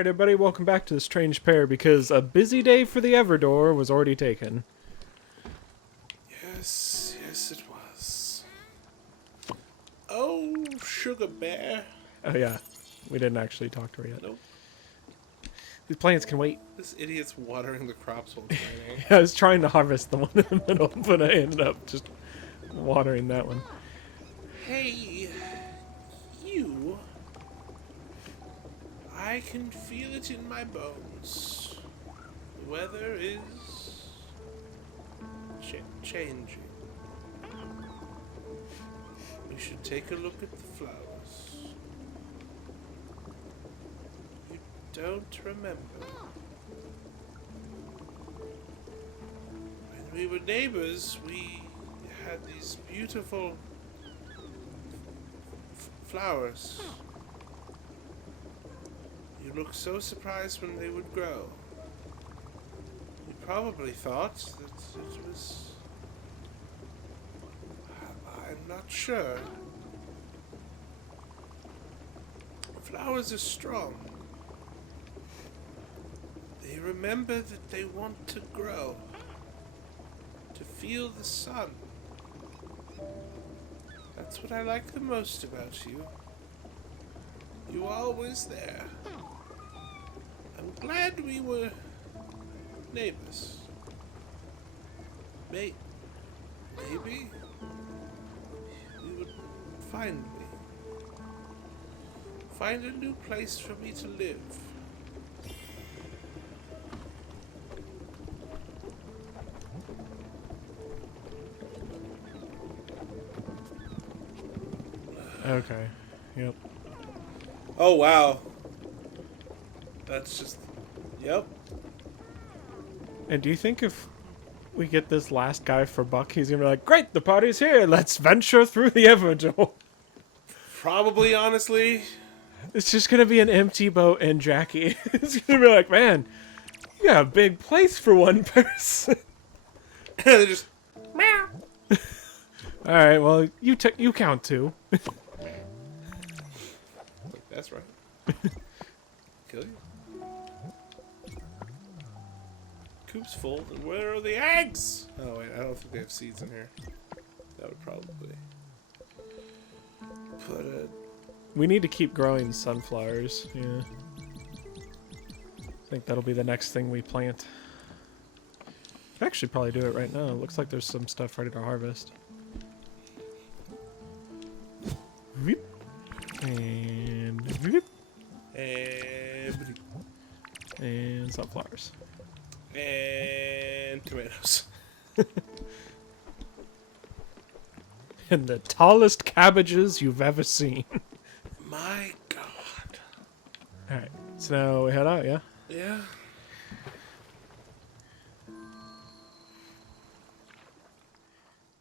Alright everybody, welcome back to the Strange Pair, because a busy day for the Everdoor was already taken. Yes, it was. Oh, Sugar Bear. Oh yeah, we didn't actually talk to her yet. Nope. These plants can wait. This idiot's watering the crops while training. I was trying to harvest the one in the middle, but I ended up just watering that one. Hey, you. I can feel it in my bones. The weather is changing. We should take a look at the flowers. You don't remember. When we were neighbors, we had these beautiful flowers. You looked so surprised when they would grow. You probably thought that it was... I'm not sure. Flowers are strong. They remember that they want to grow. To feel the sun. That's what I like the most about you. You were always there. I'm glad we were neighbors. Maybe you would find me. Find a new place for me to live. Okay, yep. Oh, wow. That's just... Yep. And do you think if we get this last guy for Buck, he's gonna be like, great, the party's here, let's venture through the Everdoor. Probably, honestly. It's just gonna be an empty boat and Jackie. It's gonna be like, man, you got a big place for one person. They're just... Meow. Alright, well, you count two. That's right. Kill you. Coop's full. And where are the eggs? Oh wait, I don't think they have seeds in here. That would probably put it. We need to keep growing sunflowers. Yeah. I think that'll be the next thing we plant. Could actually probably do it right now. It looks like there's some stuff ready to harvest. Whoop. And whoop. And sunflowers. And tomatoes. And the tallest cabbages you've ever seen. My God. Alright, so now we head out, yeah? Yeah.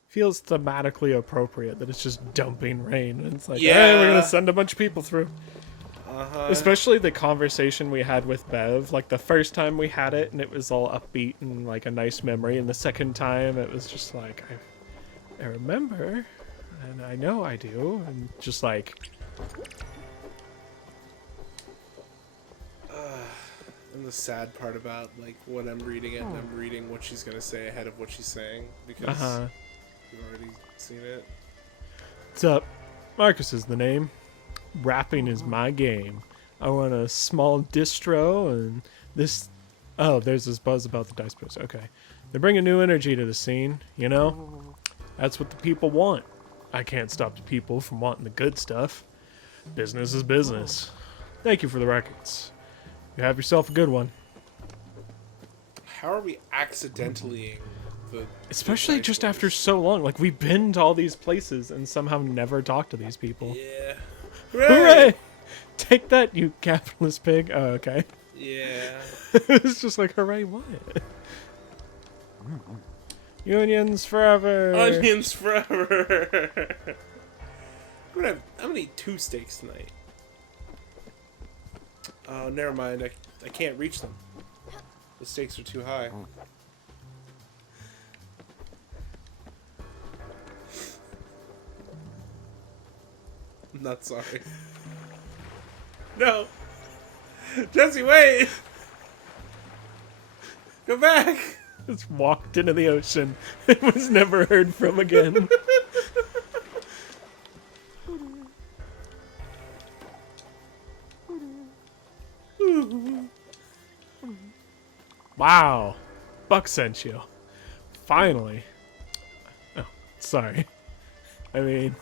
Feels thematically appropriate that it's just dumping rain. And it's like, Yeah. hey, we're gonna send a bunch of people through. Uh-huh. Especially the conversation we had with Bev. Like, the first time we had it, and it was all upbeat and, like, a nice memory. And the second time, it was just like, I remember, and I know I do. And just like... And the sad part about, like, when I'm reading it, and I'm reading what she's gonna say ahead of what she's saying, because you've already seen it. What's up? Marcus is the name. Rapping is my game. I want a small distro, and this... Oh, there's this buzz about the dice books. Okay. They bring a new energy to the scene, you know? That's what the people want. I can't stop the people from wanting the good stuff. Business is business. Thank you for the records. You have yourself a good one. How are we accidentally the... Especially the just dice after boys? so long. Like, we've been to all these places and somehow never talked to these people. Yeah. Hooray! Take that, you capitalist pig. Oh, okay. Yeah. It's just like, hooray, what? Unions forever! Onions forever! I'm gonna eat 2 steaks tonight. Oh, never mind. I can't reach them. The stakes are too high. I'm not sorry. No. Jesse, wait! Go back! Just walked into the ocean. It was never heard from again. Wow. Buck sent you. Finally. Oh, sorry. I mean,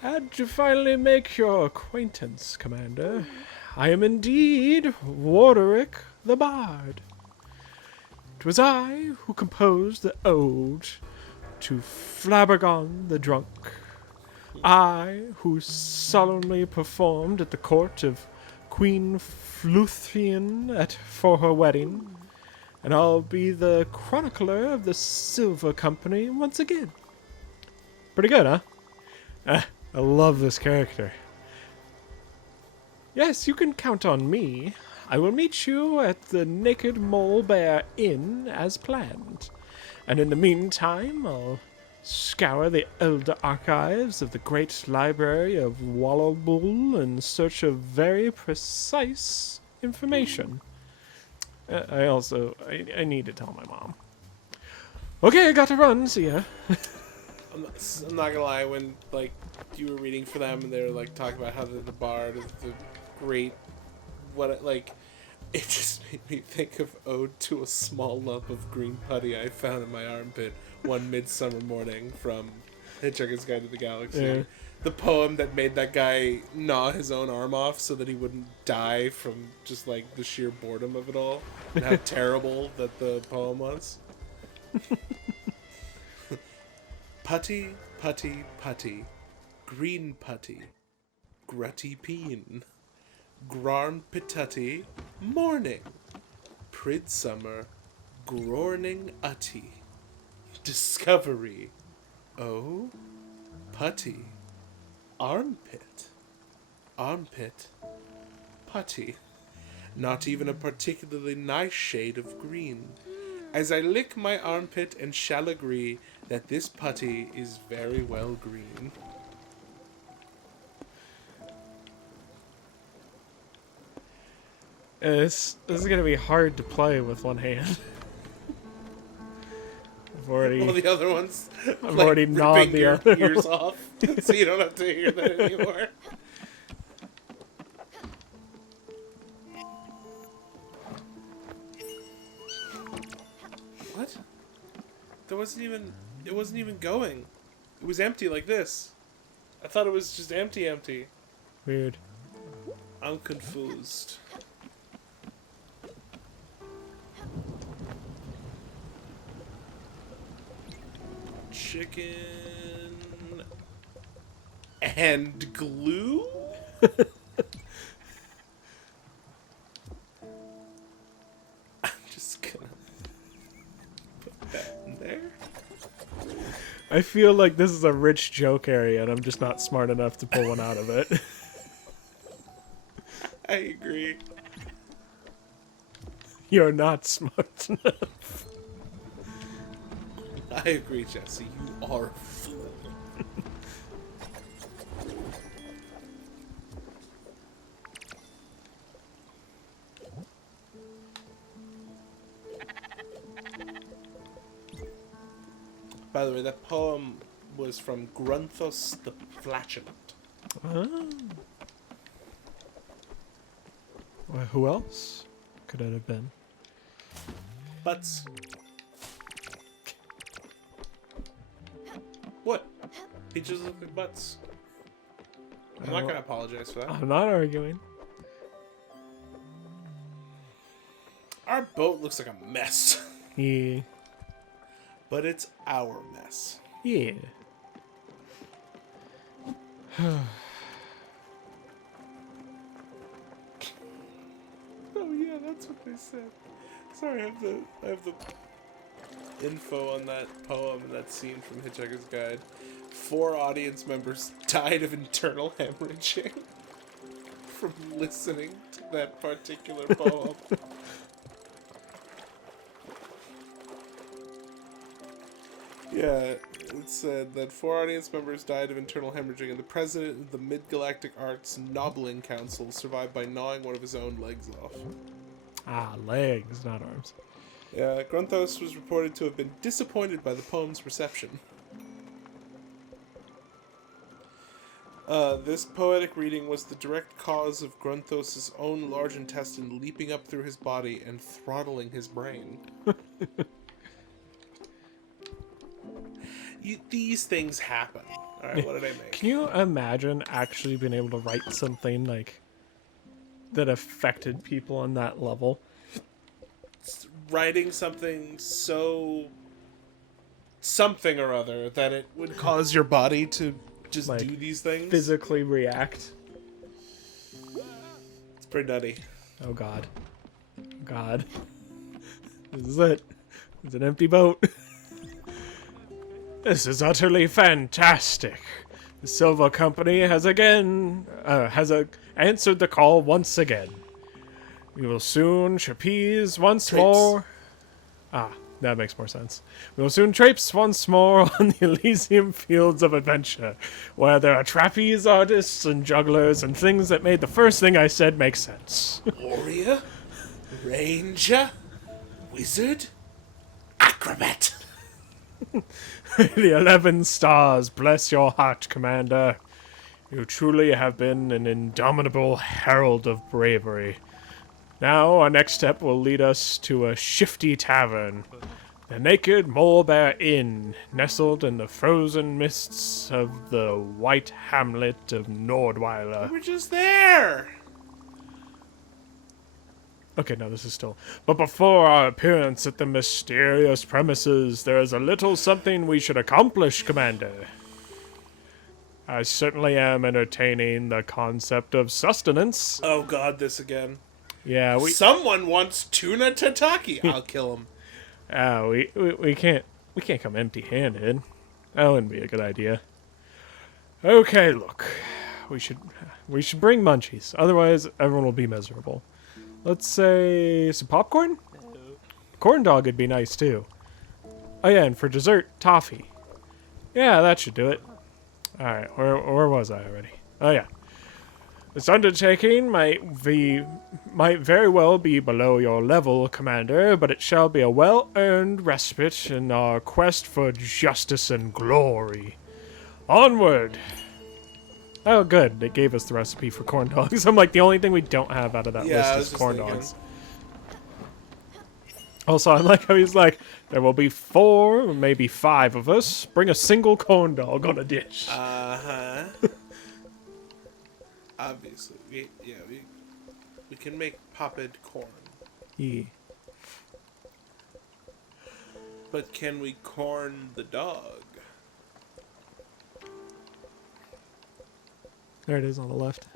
glad to finally make your acquaintance, Commander. I am indeed Warderick the Bard. It was I who composed the ode to Flabbergon the Drunk. I who solemnly performed at the court of Queen Fluthian for her wedding. And I'll be the chronicler of the Silver Company once again. Pretty good, huh? I love this character. Yes, you can count on me. I will meet you at the Naked Mole Bear Inn as planned. And in the meantime, I'll scour the elder archives of the great library of Wallowbull in search of very precise information. I need to tell my mom. Okay, I got to run. See ya. I'm not gonna lie, when like you were reading for them and they were like talking about how the bard is the great it just made me think of Ode to a Small Lump of Green Putty I found in my armpit one midsummer morning from Hitchhiker's Guide to the Galaxy. Yeah. The poem that made that guy gnaw his own arm off so that he wouldn't die from just like the sheer boredom of it all and how terrible that the poem was. Putty, putty, putty, green putty, grutty peen, grarn pitutty, morning, pridsummer, grorning utty, discovery, oh, putty, armpit, armpit, putty, not even a particularly nice shade of green. As I lick my armpit and shall agree that this putty is very well green. This is gonna be hard to play with one hand. I've already, Well, the other one's I've already gnawed ripping the your other ears one. off, so you don't have to hear that anymore. What? There wasn't even. It wasn't even going. It was empty like this. I thought it was just empty. Weird. I'm confused. Chicken and glue? I'm just gonna put that in there. I feel like this is a rich joke area, and I'm just not smart enough to pull one out of it. I agree. You're not smart enough. I agree, Jesse. You are a fool. By the way, that poem was from Grunthos the Flatulent. Oh. Well, who else could it have been? Butts. What? Peaches look like butts. I'm not gonna apologize for that. I'm not arguing. Our boat looks like a mess. Yeah. But it's our mess. Yeah. Oh yeah, that's what they said. Sorry, I have the info on that poem and that scene from Hitchhiker's Guide. 4 audience members died of internal hemorrhaging from listening to that particular poem. Yeah, said that 4 audience members died of internal hemorrhaging, and the president of the Mid-Galactic Arts Nobbling Council survived by gnawing one of his own legs off. Ah, legs, not arms. Yeah, Grunthos was reported to have been disappointed by the poem's reception. This poetic reading was the direct cause of Grunthos' own large intestine leaping up through his body and throttling his brain. These things happen. Alright, what did I make? Can you imagine actually being able to write something like that affected people on that level? Writing something so... something or other that it would cause your body to just Like, do these things? Physically react. It's pretty nutty. Oh god. Oh god. This is it. It's an empty boat. This is utterly fantastic. The Silver Company has answered the call once again. We will soon trapeze once more. Ah, that makes more sense. We will soon traipse once more on the Elysium fields of adventure, where there are trapeze artists and jugglers and things that made the first thing I said make sense. Warrior? Ranger? Wizard? Acrobat? The 11 stars bless your heart, Commander. You truly have been an indomitable herald of bravery. Now, our next step will lead us to a shifty tavern. The Naked Mole Bear Inn, nestled in the frozen mists of the white hamlet of Nordweiler. We're just there! Okay, no, this is still... But before our appearance at the mysterious premises, there is a little something we should accomplish, Commander. I certainly am entertaining the concept of sustenance. Oh god, this again. Yeah, Someone wants tuna tataki. I'll kill him. We can't come empty-handed. That wouldn't be a good idea. Okay, look. We should bring munchies. Otherwise, everyone will be miserable. Let's say some popcorn? Corn dog would be nice, too. Oh, yeah, and for dessert, toffee. Yeah, that should do it. Alright, where was I already? Oh, yeah. This undertaking might very well be below your level, Commander, but it shall be a well-earned respite in our quest for justice and glory. Onward! Oh, good. They gave us the recipe for corn dogs. I'm like, the only thing we don't have out of that list is corn dogs. Also, I like how he's like, there will be 4, or maybe 5 of us. Bring a single corn dog on a dish. Uh-huh. Obviously. We can make popped corn. Yeah. But can we corn the dog? There it is on the left.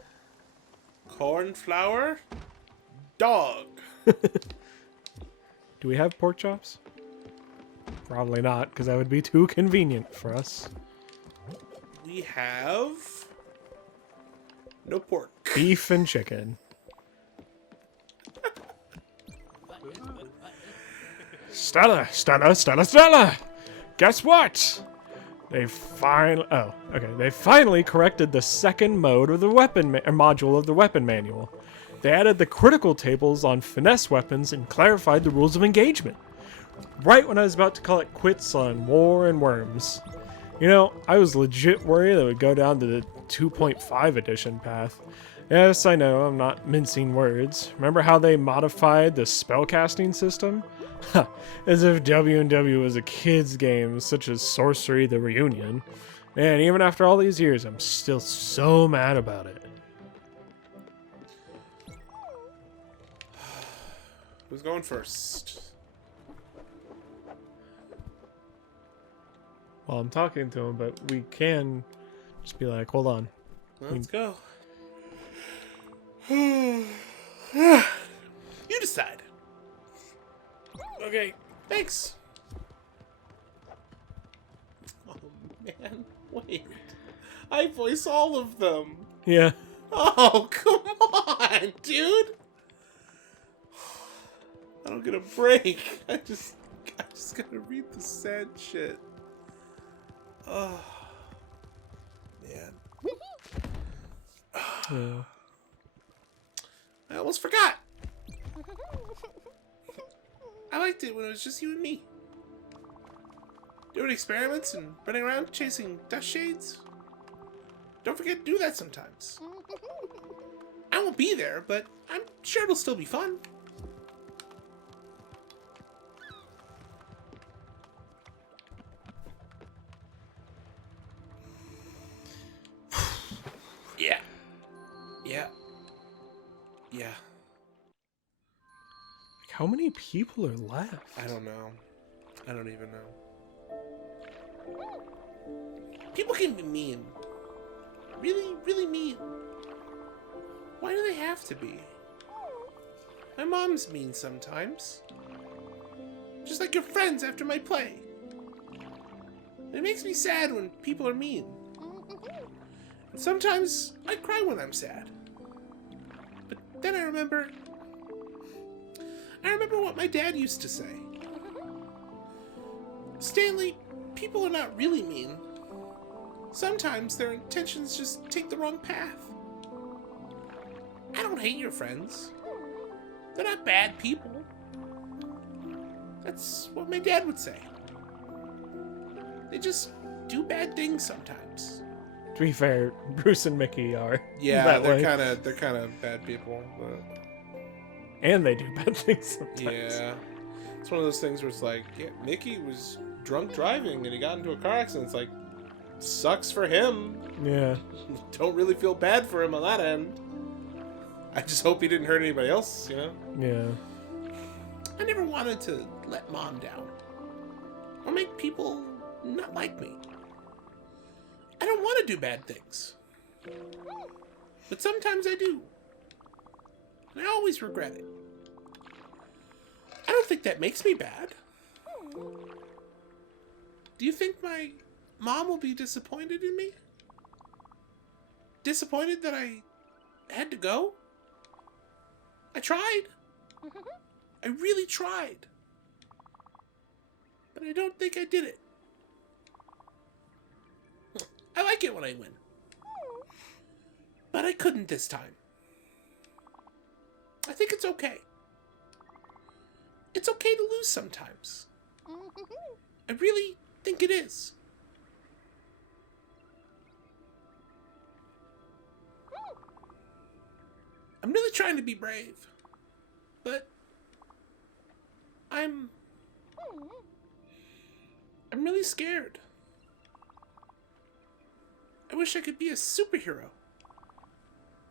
Corn flour? Dog. Do we have pork chops? Probably not, because that would be too convenient for us. We have... no pork. Beef and chicken. Stella! Guess what? They finally corrected the second mode of the weapon module of the weapon manual. They added the critical tables on finesse weapons and clarified the rules of engagement. Right when I was about to call it quits on War and Worms. You know, I was legit worried that it would go down to the 2.5 edition path. Yes, I know, I'm not mincing words. Remember how they modified the spellcasting system? As if W&W was a kid's game such as Sorcery the Reunion. Man, even after all these years, I'm still so mad about it. Who's going first? Well, I'm talking to him, but we can just be like, hold on. Let's go. You decide. Okay. Thanks. Oh, man. Wait. I voice all of them. Yeah. Oh, come on, dude. I don't get a break. I just gotta read the sad shit. Oh, man. Yeah. I almost forgot. I liked it when it was just you and me. Doing experiments and running around chasing dust shades. Don't forget to do that sometimes. I won't be there, but I'm sure it'll still be fun. Yeah. Yeah. Yeah. Like, how many people are left? I don't know. I don't even know. People can be mean. Really, really mean. Why do they have to be? My mom's mean sometimes. Just like your friends after my play. It makes me sad when people are mean. And sometimes I cry when I'm sad. But then I remember what my dad used to say. Stanley, people are not really mean. Sometimes their intentions just take the wrong path. I don't hate your friends. They're not bad people. That's what my dad would say. They just do bad things sometimes. To be fair, Bruce and Mickey are. Yeah, that way. they're kind of bad people. But And they do bad things sometimes. yeah, it's one of those things where it's like, yeah, Mickey was drunk driving and he got into a car accident. It's like, sucks for him. Yeah. Don't really feel bad for him on that end. I just hope he didn't hurt anybody else, you know? Yeah. I never wanted to let Mom down. Or make people not like me. I don't want to do bad things. But sometimes I do. And I always regret it. I don't think that makes me bad. Do you think my mom will be disappointed in me? Disappointed that I had to go? I tried. I really tried. But I don't think I did it. I like it when I win. But I couldn't this time. I think it's okay. It's okay to lose sometimes. I really think it is. I'm really trying to be brave. But I'm really scared. I wish I could be a superhero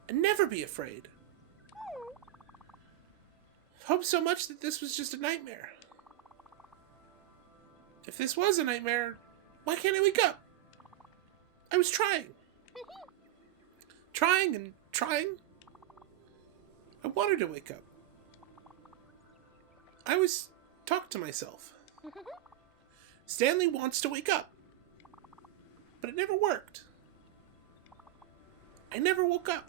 and never be afraid. Hope so much that this was just a nightmare. If this was a nightmare, why can't I wake up? I was trying. Trying and trying. I wanted to wake up. I always talk to myself. Stanley wants to wake up. But it never worked. I never woke up.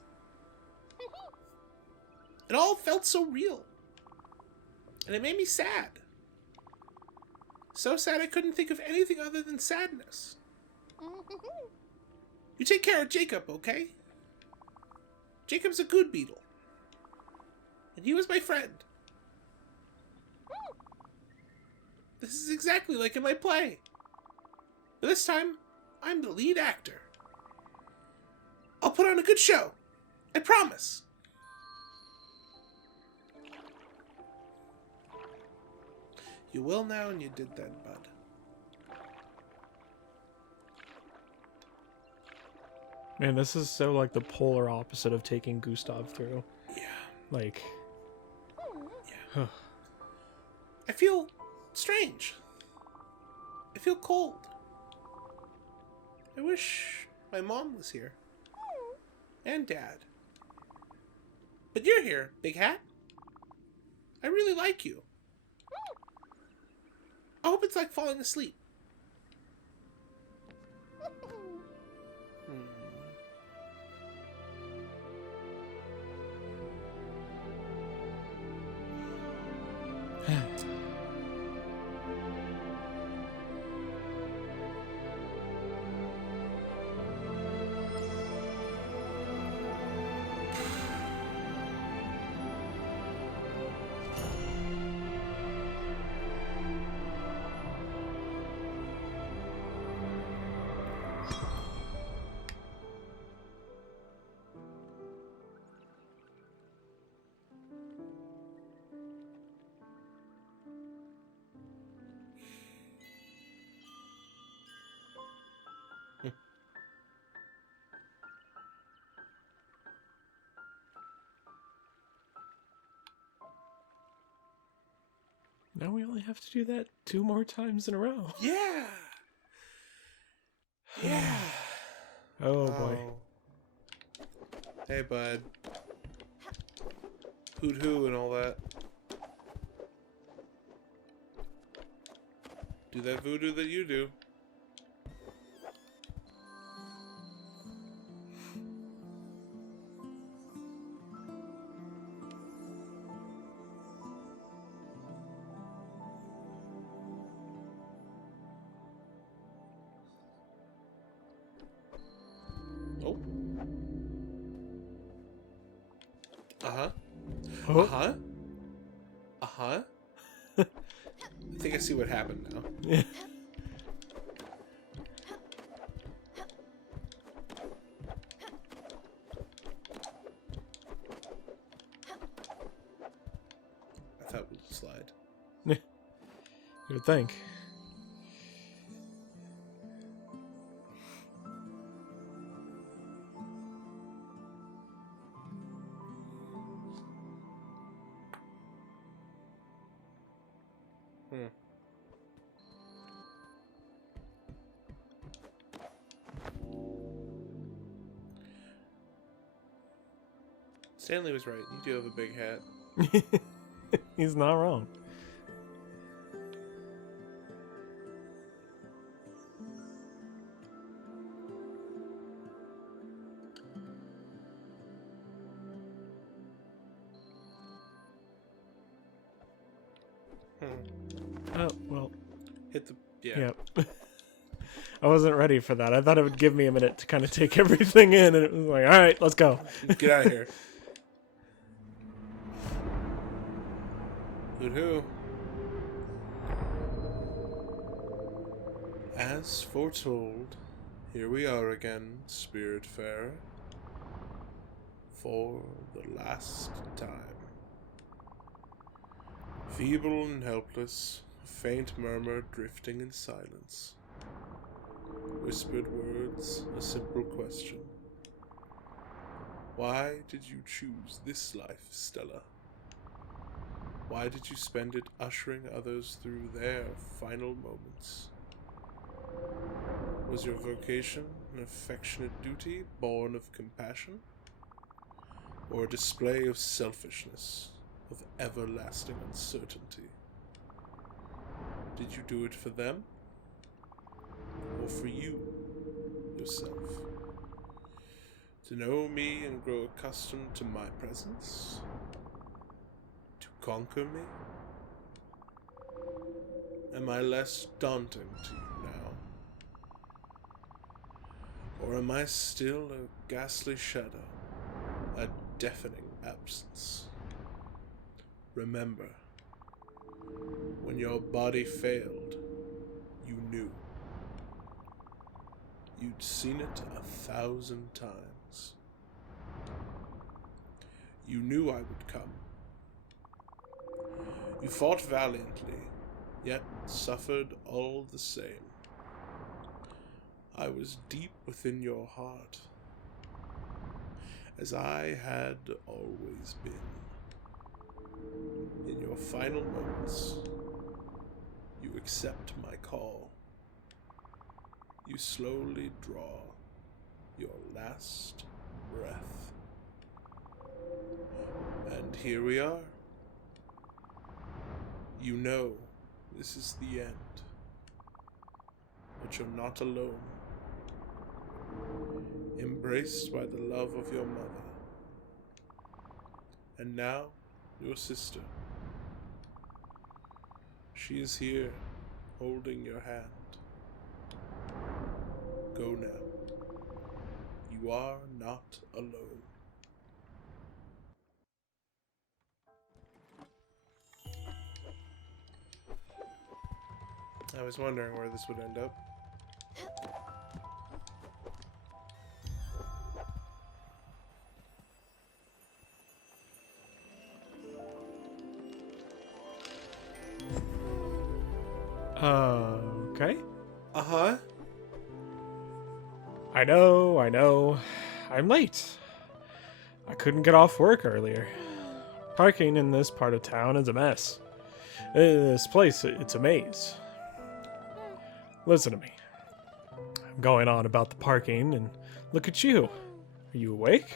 It all felt so real. And it made me sad. So sad I couldn't think of anything other than sadness. You take care of Jacob, okay? Jacob's a good beetle. And he was my friend. This is exactly like in my play. But this time, I'm the lead actor. I'll put on a good show. I promise. You will now, and you did then, bud. Man, this is so like the polar opposite of taking Gustav through. Yeah. Like, Yeah. I feel strange. I feel cold. I wish my mom was here. And Dad. But you're here, Big Hat. I really like you. I hope it's like falling asleep. Now we only have to do that 2 more times in a row. Yeah. Yeah. Oh boy. Hey, bud. Hoot hoo and all that. Do that voodoo that you do. Oh. Uh-huh. Oh. Uh-huh. Uh-huh. I think I see what happened now. Yeah. I thought we'd slide. You would think. Stanley was right. You do have a big hat. He's not wrong. Oh, well. Hit the... Yeah. Yep. I wasn't ready for that. I thought it would give me a minute to kind of take everything in, and it was like, all right, let's go. Get out of here. Hoot hoo. As foretold, here we are again, Spiritfarer. For the last time. Feeble and helpless, a faint murmur drifting in silence. Whispered words, a simple question. Why did you choose this life, Stella? Why did you spend it ushering others through their final moments? Was your vocation an affectionate duty born of compassion? Or a display of selfishness, of everlasting uncertainty? Did you do it for them? Or for you, yourself? To know me and grow accustomed to my presence? To conquer me? Am I less daunting to you now? Or am I still a ghastly shadow, a deafening absence? Remember, when your body failed, you knew. You'd seen it 1,000 times. You knew I would come. You fought valiantly, yet suffered all the same. I was deep within your heart, as I had always been. In your final moments, you accept my call. You slowly draw your last breath. And here we are. You know this is the end. But you're not alone. Embraced by the love of your mother. And now, your sister. She is here, holding your hand. Go now. You are not alone. I was wondering where this would end up. okay? Uh-huh. I know. I'm late. I couldn't get off work earlier. Parking in this part of town is a mess. This place, it's a maze. Listen to me. I'm going on about the parking, and look at you. Are you awake?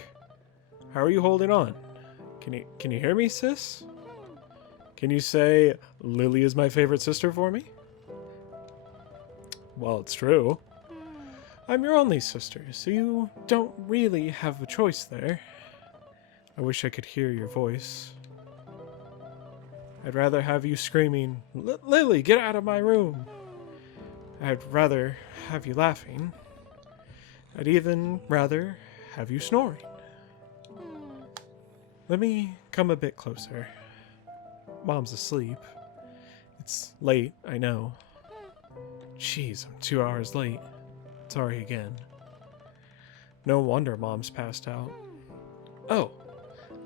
How are you holding on? Can you hear me, sis? Can you say, Lily is my favorite sister for me? Well, it's true. I'm your only sister, so you don't really have a choice there. I wish I could hear your voice. I'd rather have you screaming, Lily, get out of my room. I'd rather have you laughing. I'd even rather have you snoring. Let me come a bit closer. Mom's asleep. It's late, I know. Jeez, I'm 2 hours late. Sorry again. No wonder Mom's passed out. Oh,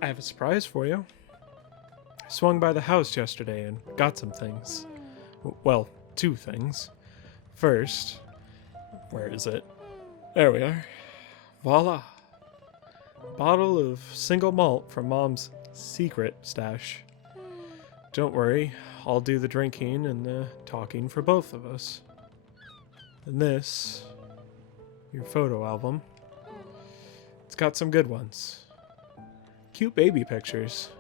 I have a surprise for you. I swung by the house yesterday and got some things. Well, 2 things. First, where is it? There we are. Voila. A bottle of single malt from Mom's secret stash. Don't worry, I'll do the drinking and the talking for both of us. And this, your photo album. It's got some good ones. Cute baby pictures.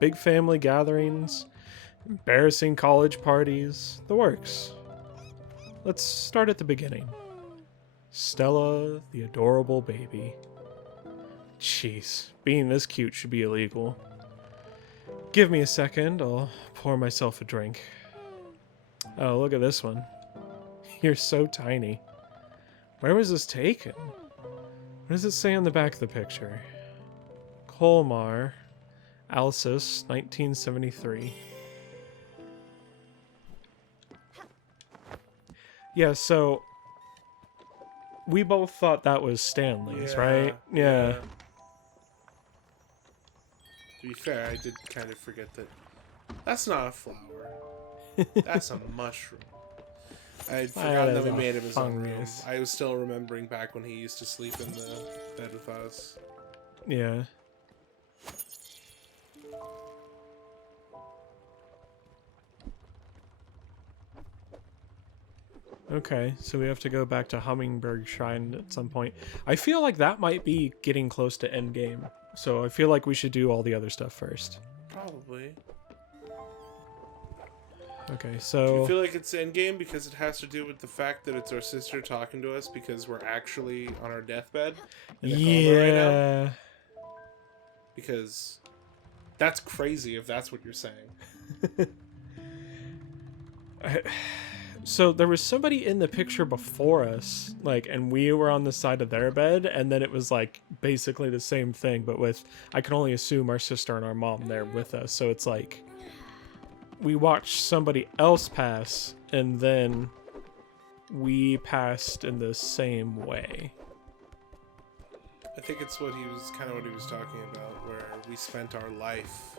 Big family gatherings. Embarrassing college parties. The works. Let's start at the beginning. Stella, the adorable baby. Jeez, being this cute should be illegal. Give me a second, I'll pour myself a drink. Oh, look at this one. You're so tiny. Where was this taken? What does it say on the back of the picture? Colmar, Alsace, 1973. Yeah, so we both thought that was Stanley's, right? Yeah. To be fair, I did kind of forget that. That's not a flower. That's a mushroom. I forgot that we made him his own room. I was still remembering back when he used to sleep in the bed with us. Yeah. Okay, so we have to go back to Hummingbird Shrine at some point. I feel like that might be getting close to endgame, so I feel like we should do all the other stuff first. Probably. Okay, so... Do you feel like it's endgame because it has to do with the fact that it's our sister talking to us because we're actually on our deathbed? Right now? Because that's crazy if that's what you're saying. So there was somebody in the picture before us, like, and we were on the side of their bed, and then it was like basically the same thing, but with, I can only assume our sister and our mom there with us. So it's like we watched somebody else pass, and then we passed in the same way. I think it's what he was talking about, where we spent our life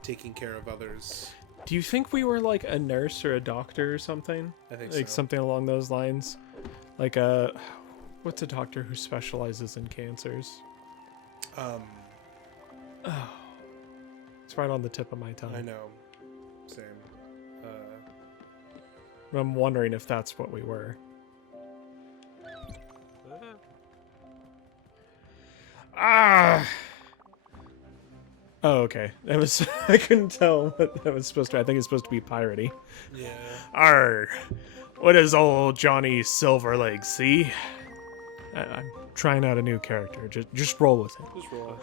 taking care of others. Do you think we were like a nurse or a doctor or something? I think like so. Something along those lines. Like what's a doctor who specializes in cancers? Oh, it's right on the tip of my tongue. I know. Same. I'm wondering if that's what we were. Ah! Oh, okay. That was... I couldn't tell what that was supposed to... I think it's supposed to be piratey. Yeah. Arr! What is old Johnny Silverlegs, see? I'm trying out a new character. Just roll with it. Just roll.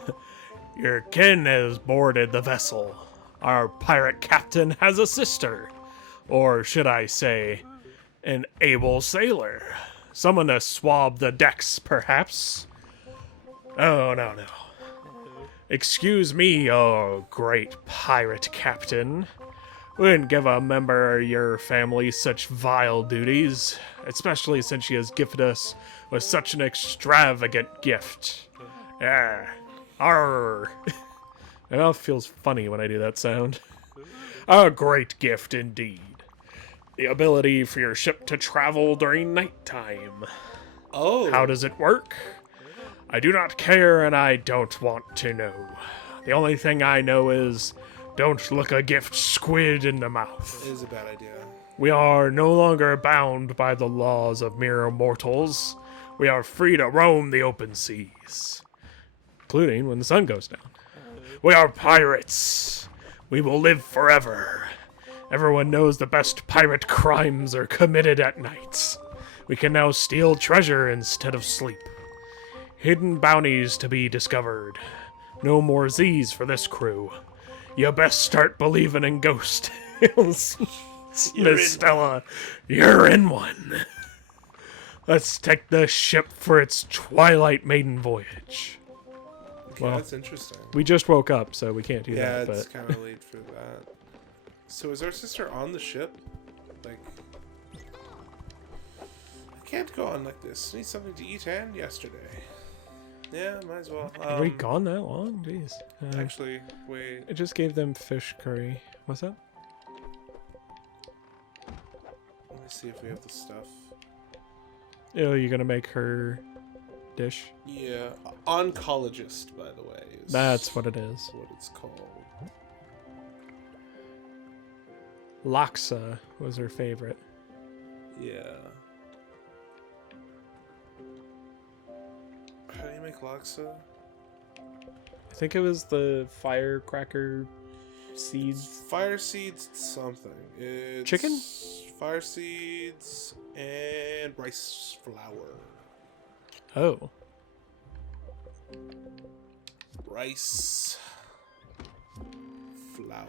Your kin has boarded the vessel. Our pirate captain has a sister. Or should I say, an able sailor. Someone to swab the decks, perhaps? Oh, no. Excuse me, oh great pirate captain. Wouldn't give a member of your family such vile duties, especially since she has gifted us with such an extravagant gift. Yeah. Arr. My mouth feels funny when I do that sound. A great gift indeed. The ability for your ship to travel during nighttime. Oh. How does it work? I do not care and I don't want to know. The only thing I know is, don't look a gift squid in the mouth. It is a bad idea. We are no longer bound by the laws of mere mortals. We are free to roam the open seas, including when the sun goes down. We are pirates. We will live forever. Everyone knows the best pirate crimes are committed at night. We can now steal treasure instead of sleep. Hidden bounties to be discovered. No more Z's for this crew. You best start believing in ghost tales. Miss Stella, you're in one. Let's take the ship for its twilight maiden voyage. Okay, Well, that's interesting. We just woke up, so we can't do Yeah, that. it's But kind of late for that. So is our sister on the ship? Like, I can't go on like this. Need something to eat and yesterday. Yeah, might as well. have we gone that long? Jeez. Actually, wait. I just gave them fish curry. What's that? Let me see if we have the stuff. Oh, you're gonna make her dish? Yeah, oncologist, by the way. That's what it is. What it's called. Laksa was her favorite. Yeah. How do you make laksa? I think it was the firecracker seeds. Fire seeds something. It's Chicken? Fire seeds and rice flour. Oh. Rice flour.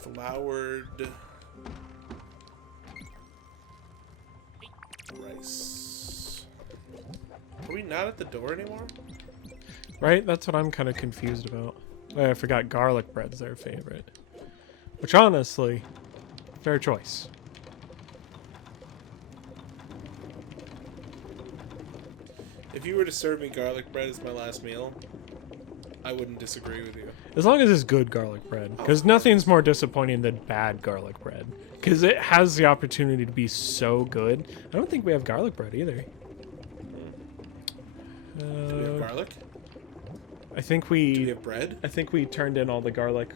Floured rice. Are we not at the door anymore? Right? That's what I'm kind of confused about. Oh, I forgot garlic bread's their favorite. Which, honestly, fair choice. If you were to serve me garlic bread as my last meal, I wouldn't disagree with you. As long as it's good garlic bread. Because nothing's more disappointing than bad garlic bread. Because it has the opportunity to be so good. I don't think we have garlic bread either. Do we have garlic? I think Do we we... have bread? I think we turned in all the garlic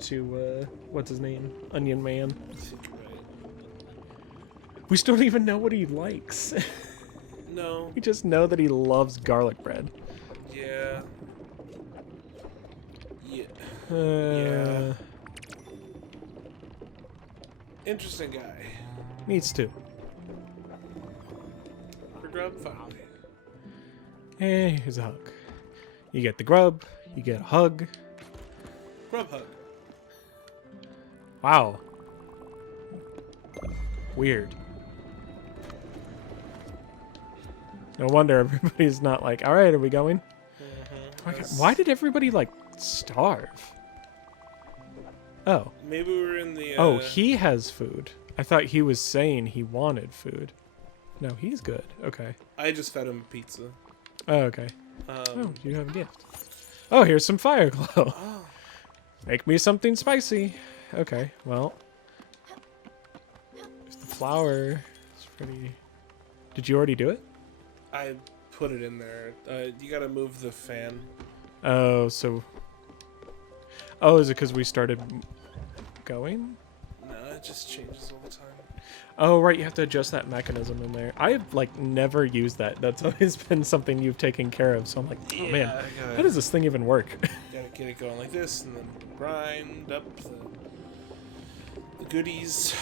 to, what's his name? Onion Man. I think you're right. We still don't even know what he likes. No. We just know that he loves garlic bread. Yeah. Yeah. Yeah. Interesting guy. Needs to. For grub finally. Hey, here's a hug. You get the grub, you get a hug. Grub hug. Wow. Weird. No wonder everybody's not like, alright, are we going? Oh my God, why did everybody, like, starve? Oh. Maybe we were in the. Oh, he has food. I thought he was saying he wanted food. No, he's good. Okay. I just fed him pizza. Oh, okay. Oh, Um, you have a gift. Oh, here's some fire glow. oh, Make me something spicy. Okay, well. There's the flour. It's pretty... Did you already do it? I put it in there. You gotta move the fan. Oh, so... Oh, is it because we started going? No, it just changes all the time. Oh, right, you have to adjust that mechanism in there. I've, like, never used that. That's always been something you've taken care of, so I'm like, oh, man, how does this thing even work? Gotta get it going like this, and then grind up the goodies.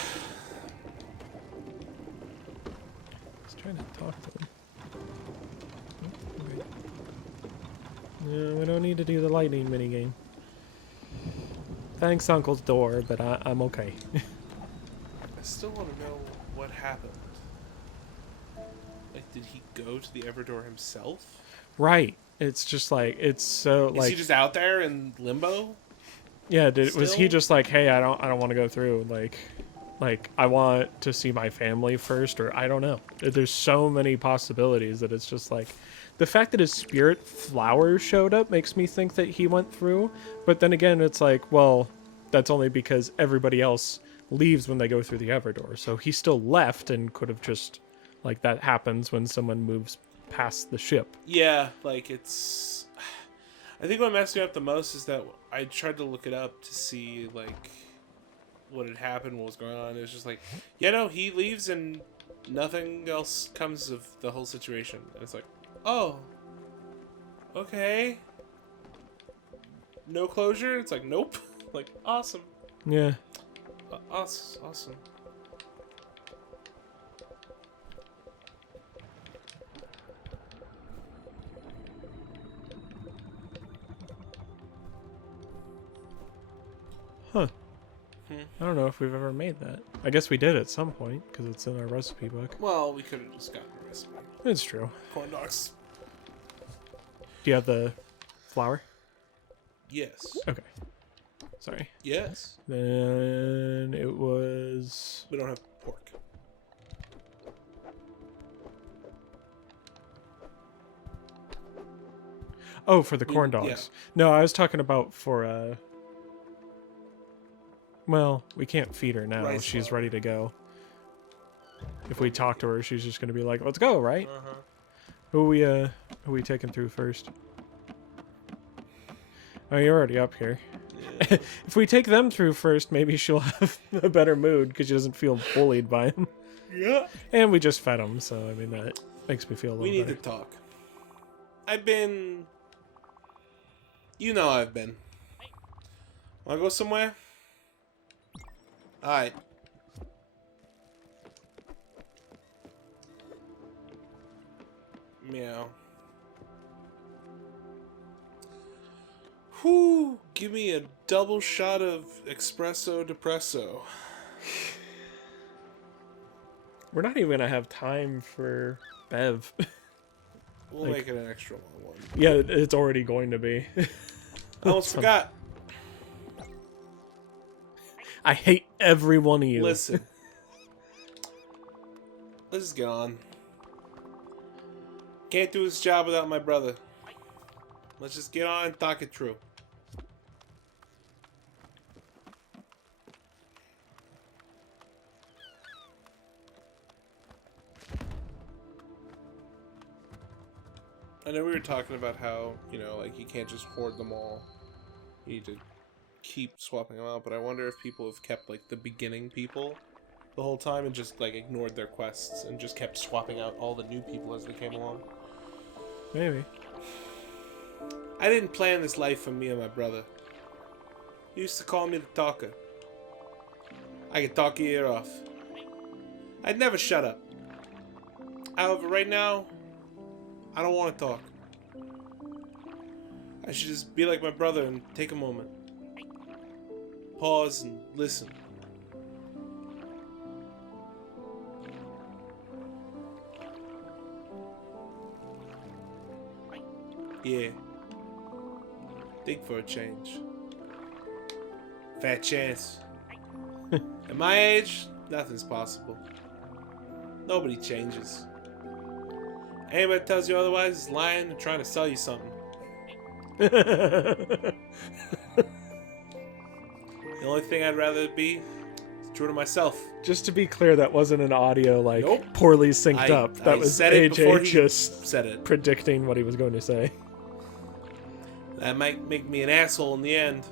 I was trying to talk to him. Oh, okay. No, we don't need to do the lightning minigame. Thanks, Uncle's door, but I'm okay. I still want to know what happened. Like, did he go to the Everdor himself? Right. It's just like, it's so, Is like... he just out there in limbo? Yeah, was he Still? just like, hey, I don't want to go through, like I want to see my family first, or I don't know. There's so many possibilities that it's just like, the fact that his spirit flower showed up makes me think that he went through, but then again, it's like, well, that's only because everybody else leaves when they go through the other door. So he still left and could have just, like, that happens when someone moves past the ship. Yeah, like it's. I think what messed me up the most is that I tried to look it up to see like what had happened, what was going on. It was just like, yeah, no, he leaves and nothing else comes of the whole situation. And it's like, oh, okay, no closure. It's like, nope. Like, awesome. Yeah. Awesome. Huh. I don't know if we've ever made that. I guess we did at some point, because it's in our recipe book. Well, we could have just gotten the recipe. It's true. Corn dogs. Do you have the flour? Yes. Okay. Sorry. Yes. Then it was... We don't have pork. Oh, for the corn dogs. Yeah. No, I was talking about for, well, we can't feed her now. Rice She's flour. ready to go. If we talk to her, she's just going to be like, let's go, right? Uh-huh. Who are we taking through first? Oh, you're already up here. Yeah. If we take them through first, maybe she'll have a better mood because she doesn't feel bullied by him. Yeah. And we just fed him, so, I mean, that makes me feel a little We need better. to talk. I've been... You know I've been. Wanna go somewhere? Alright. Meow. Whew, give me a double shot of espresso depresso. We're not even going to have time for Bev. We'll Like- make it an extra long one. Yeah, it's already going to be. I almost forgot. I hate every one of you. Listen. Let's just get on. Can't do this job without my brother. Let's just get on and talk it through. I know we were talking about how, you know, like you can't just hoard them all. You need to keep swapping them out, but I wonder if people have kept like the beginning people the whole time and just like ignored their quests and just kept swapping out all the new people as they came along. Maybe. I didn't plan this life for me and my brother. He used to call me the talker. I could talk your ear off. I'd never shut up. However, right now, I don't want to talk. I should just be like my brother and take a moment. Pause and listen. Yeah. Think for a change. Fat chance. At my age, nothing's possible. Nobody changes. Anybody that tells you otherwise is lying and trying to sell you something. The only thing I'd rather be is true to myself. Just to be clear, that wasn't an audio like Nope. poorly synced up. That I was said it before AJ he just said it. predicting what he was going to say. That might make me an asshole in the end.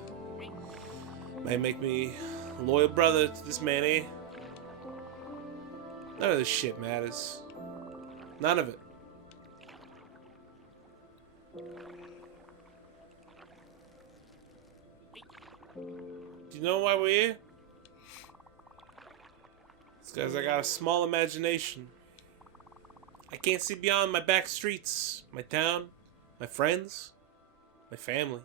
Might make me a loyal brother to this man, eh? None of this shit matters. None of it. Do you know why we're here? It's because I got a small imagination. I can't see beyond my back streets, my town, my friends, my family.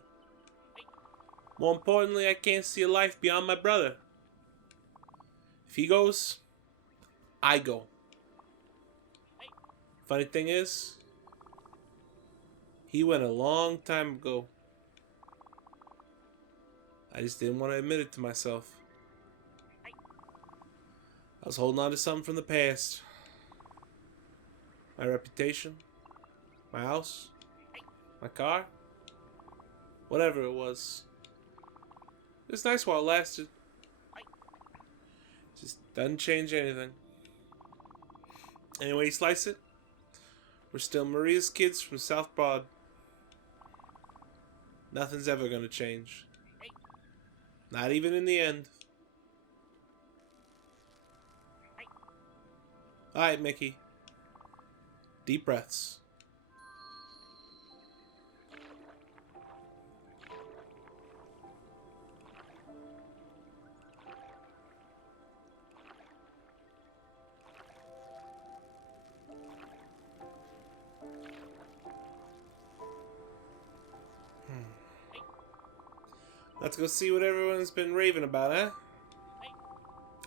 More importantly, I can't see a life beyond my brother. If he goes, I go. Funny thing is, he went a long time ago. I just didn't want to admit it to myself. I was holding on to something from the past. My reputation, my house, my car, whatever it was. It was nice while it lasted. Just doesn't change anything. Anyway you slice it, we're still Maria's kids from South Broad. Nothing's ever gonna change. Not even in the end. Alright, Mickey. Deep breaths. Let's go see what everyone's been raving about, huh?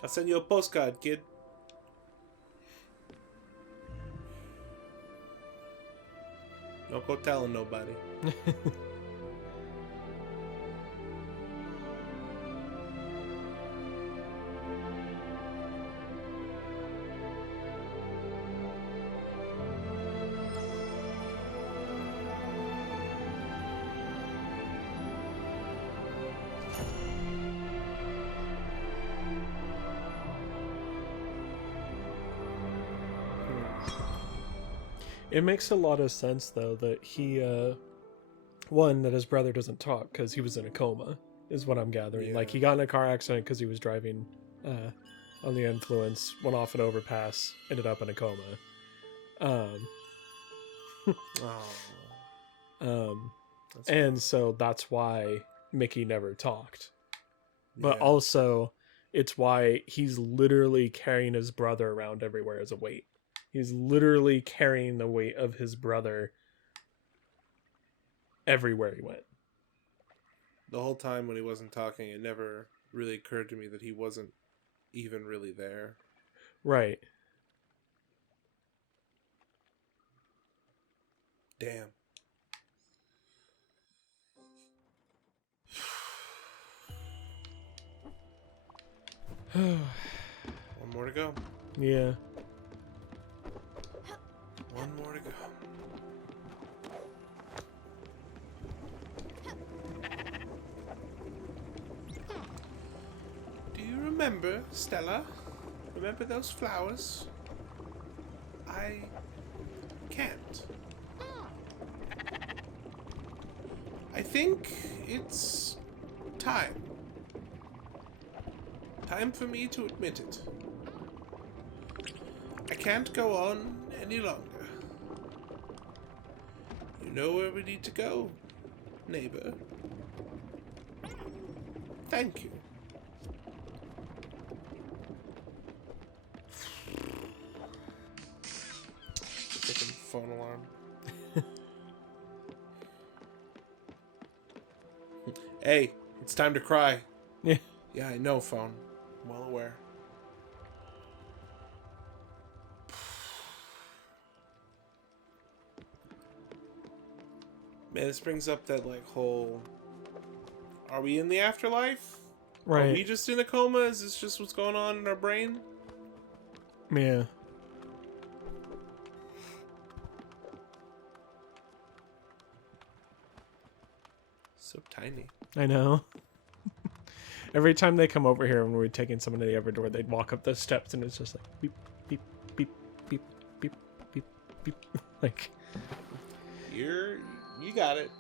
I'll send you a postcard, kid. Don't go telling nobody. It makes a lot of sense, though, that he, one, that his brother doesn't talk because he was in a coma, is what I'm gathering. Yeah. Like, he got in a car accident because he was driving on the influence, went off an overpass, ended up in a coma. And so that's why Mickey never talked. But Yeah. also, it's why he's literally carrying his brother around everywhere as a weight. He's literally carrying the weight of his brother everywhere he went. The whole time when he wasn't talking, it never really occurred to me that he wasn't even really there. Right. Damn. One more to go. Yeah. One more to go. Do you remember, Stella? Remember those flowers? I can't. I think it's time. Time for me to admit it. I can't go on any longer. You know where we need to go, neighbor. Thank you. Freaking phone alarm. Hey, it's time to cry. Yeah. Yeah, I know, phone. I'm well aware. Man, this brings up that, like, whole... Are we in the afterlife? Right. Are we just in a coma? Is this just what's going on in our brain? Yeah. So tiny. I know. Every time they come over here when we're taking someone to the other door, they'd walk up the steps and it's just like beep, beep, beep, beep, beep, beep, beep. Like, You got it.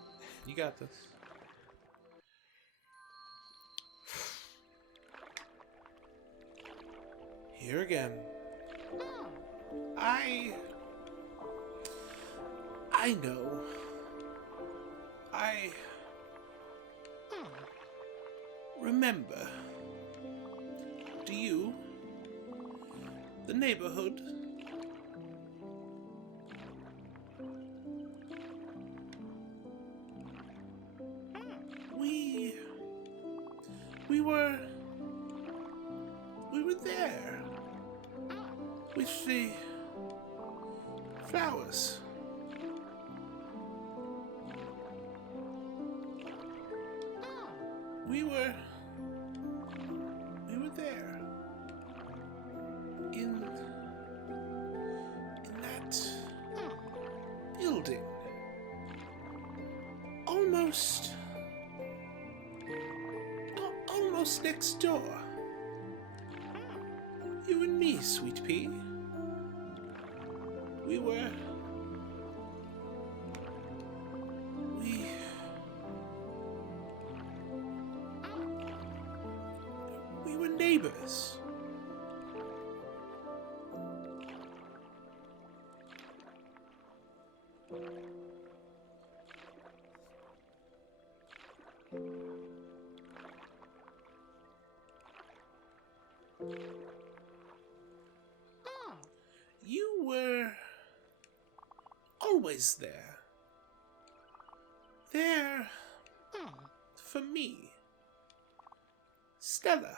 You got this. Here again. I know. I remember. Do you? The neighborhood? We were there with the flowers. We were there in that building. almost next door. You and me, Sweet Pea. We were neighbors. You were always there. There for me. Stella.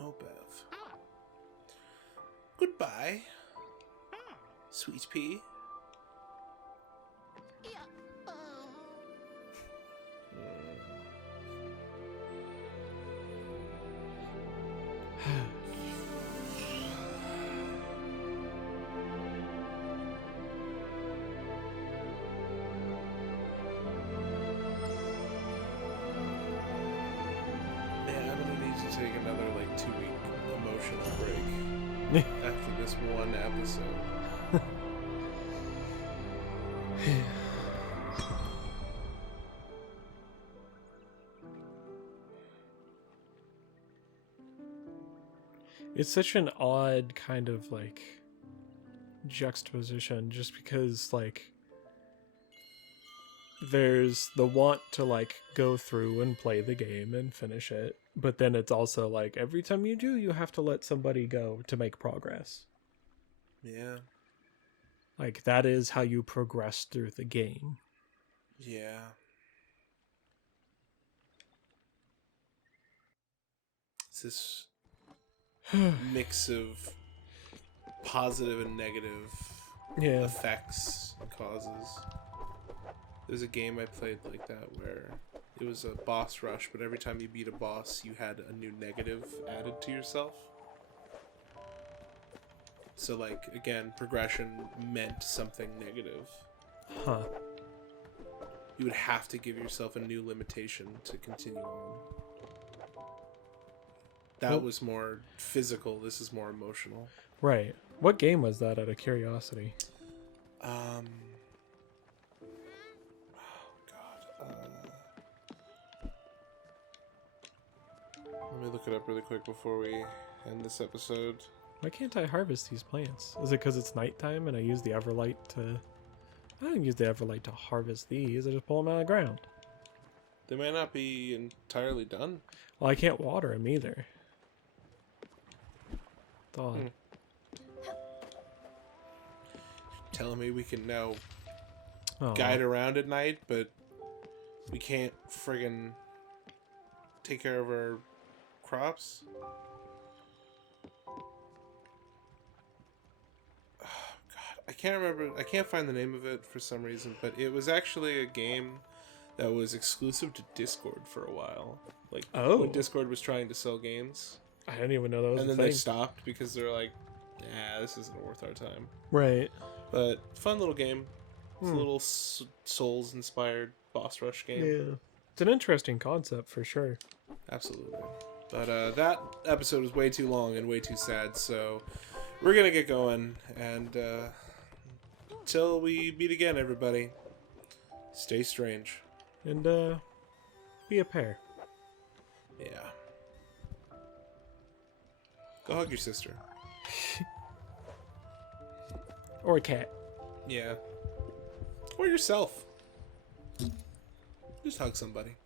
Oh, Bev. Goodbye, Sweet Pea. Man, I'm gonna need to take another like 2-week emotional break after this one episode. It's such an odd kind of like juxtaposition, just because like there's the want to like go through and play the game and finish it, but then it's also like every time you do, you have to let somebody go to make progress. Yeah. Like that is how you progress through the game. Yeah. It's this mix of positive and negative effects and causes. There's a game I played like that where it was a boss rush, but every time you beat a boss, you had a new negative added to yourself. So, like, again, progression meant something negative. Huh. You would have to give yourself a new limitation to continue on. That was more physical. This is more emotional. Right. What game was that, out of curiosity? Oh, God. Let me look it up really quick before we end this episode. Why can't I harvest these plants? Is it because it's nighttime and I use the Everlight to... I don't use the Everlight to harvest these. I just pull them out of the ground. They might not be entirely done. Well, I can't water them either. It's odd. Telling me we can now Oh. guide around at night, but we can't friggin' take care of our crops? Oh, God. I can't remember. I can't find the name of it for some reason, but it was actually a game that was exclusive to Discord for a while. Like, when Discord was trying to sell games. I didn't even know that was And a then thing. they stopped because they're like, nah, this isn't worth our time. Right. But fun little game. It's a little Souls-inspired boss rush game. Yeah. It's an interesting concept for sure. Absolutely. But that episode was way too long and way too sad, so we're going to get going. And till we meet again, everybody, stay strange. And be a pair. Yeah. Go hug your sister. Or a cat. Yeah. Or yourself. Just hug somebody.